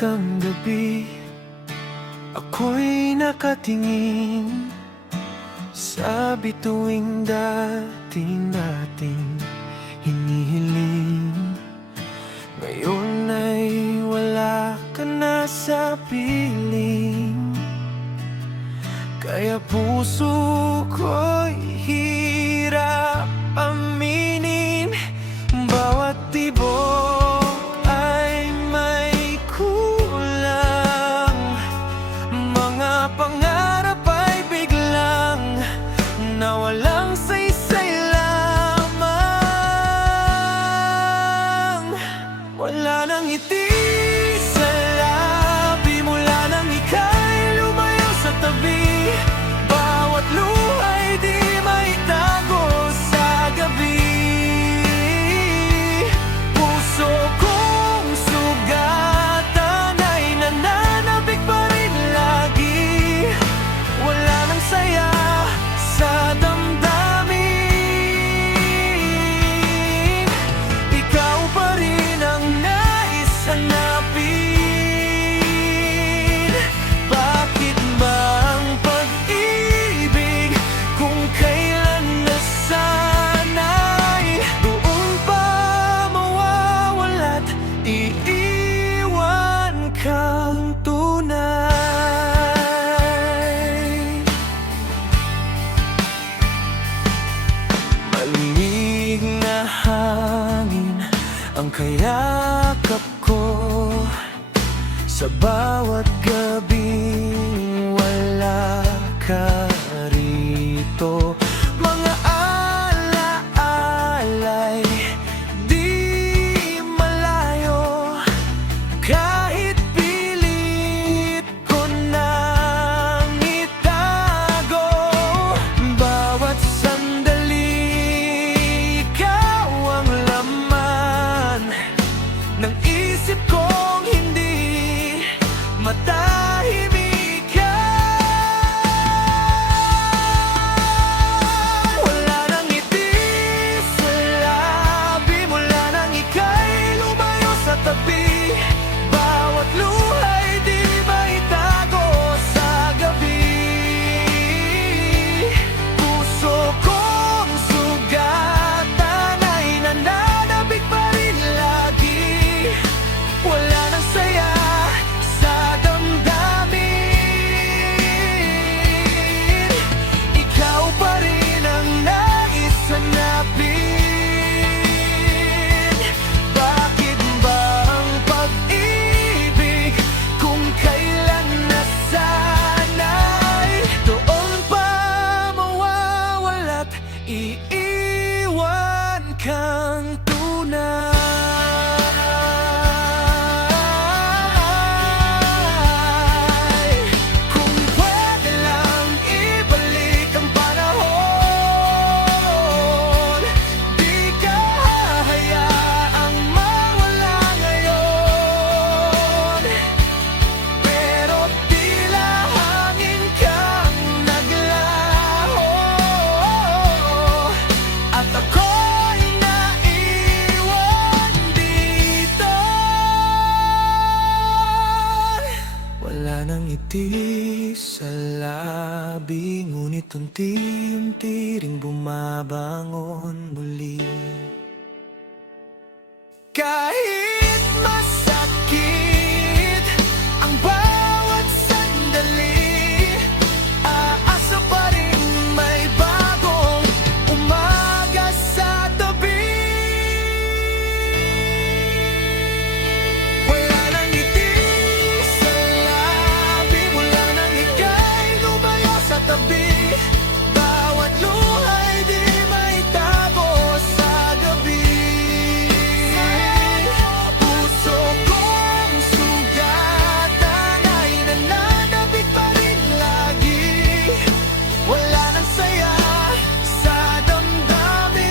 umagang gabi, ako'y nakatingin sa bituing dati nating hinihiling. Ngayon ay wala ka na sa piling, kaya puso ko'y hirap aminin. Bawat tibok ay may kulang, mga pangarap ay biglang nawalang saysay lamang. Wala nang ngiti sa labi mula nang ika'y lumayo sa tabi. Bawat luha'y di maitago sa gabi. Puso kong sugatan ay nananabik pa rin lagi. Wala nang saya sa damdamin. Ikaw pa rin ang nais hanapin. Bakit ba ang pag-ibig kung kailan nasanay doon pa mawawala't iiwan kang tunay? Malamig na hangin ang kayakap ko sa bawat gabing wala ka rito. Mga alaala'y di malayo, kahit pilit ko nang itago. Bawat sandali ikaw ang laman ng isip kong hindi matahimikan. Wala nang ngiti sa labi mula nang ika'y lumayo sa tabi. Bawat luha'y di maitago sa gabi. Puso kong sugatan ay nananabik pa rin lagi. Wala nang saya sa damdamin. Ikaw pa rin ang nais hanapin. Bakit ba ang pag-ibig kung kailan nasanay doon pa mawawala't iiwan kang tunay? Kung pwede lang ibalik ang panahon, di ka hahayaang mawala ngayon. Pero tila hangin kang naglaho, at ako'y naiwan dito. Wala nang ngiti sa labi, ngunit unti-unti ring bumabangon muli. Kahit masakit ang bawat sandali, aasa pa rin may bagong umaga sa tabi. Wala nang ngiti sa labi mula nang ika'y lumayo sa tabi. Bawat luha'y di maitago sa gabi. Puso kong sugatan ay nananabik pa rin lagi. Wala nang saya sa damdamin.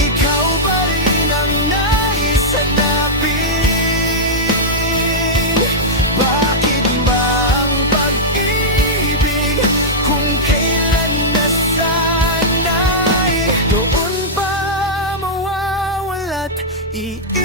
Ikaw pa rin ang nais hanapin. Bakit ba ang pag-ibig kung kailan nasanay doon pa mawawala't iiwan